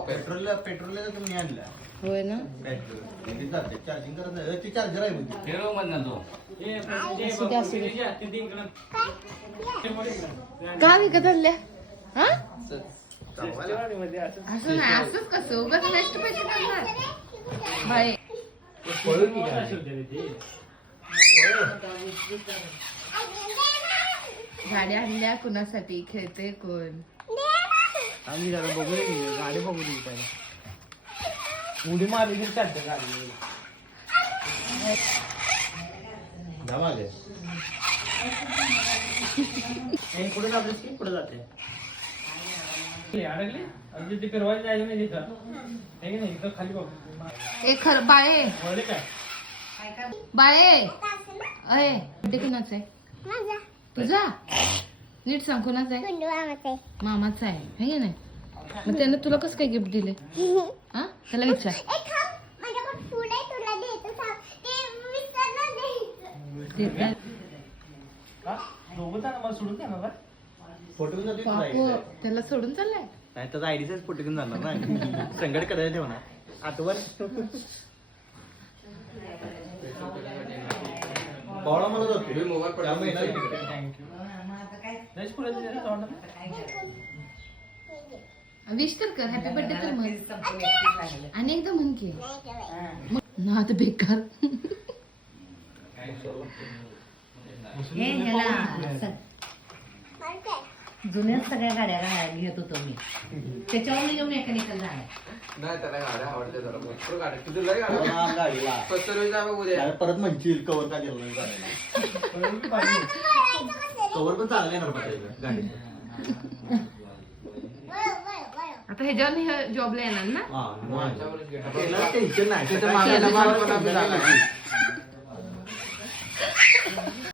petrol तुम्ही आणला होय ना चार्जिंग करत ती चार्जर आहे का विकत आणल्या हा असं नाही असंच कसं उगाच वेस्ट पैसे करणार बाई गाड्या आणल्या कुणासाठी खेळते कोण आम्ही जरा बघू गाडी बघू दे पहिला उडी मारली तरी चालते गाडी पुढे जाते पुढे जाते अडकली अगदी ते फिरवायला जायचं नाही तिथं हे की नाही इथं खाली बघ ए खर बाळे काय बाळे अय बड्डे कुणाचा आहे तुझा नीट सांग कोणाचा आहे मामाचा आहे है की नाही मग त्याने तुला कसं काय गिफ्ट दिले हा त्याला विचार दोघं जाणार मला सोडून द्या ना फोटो बापू त्याला सोडून चाललाय नाही त्याचा आयडीचाच फोटो घेऊन जाणार ना संकट करायला ठेवणार आठवण पावळा मला विश तर कर हॅपी बर्थडे तर म्हण आणि एकदा म्हण की ना आता बेकार जुन्याच सगळ्या गाड्या घेत होतो मी त्याच्यावर येऊन मेकॅनिकल झाल्या नाही त्याला गाड्या आवडते जरा भरपूर गाड्या किती लय गाड्या परत म्हणशील कवर का गेलं कवर पण चांगलं येणार गाडी आता ह्याच्यावर जॉबला येणार ना टेन्शन नाही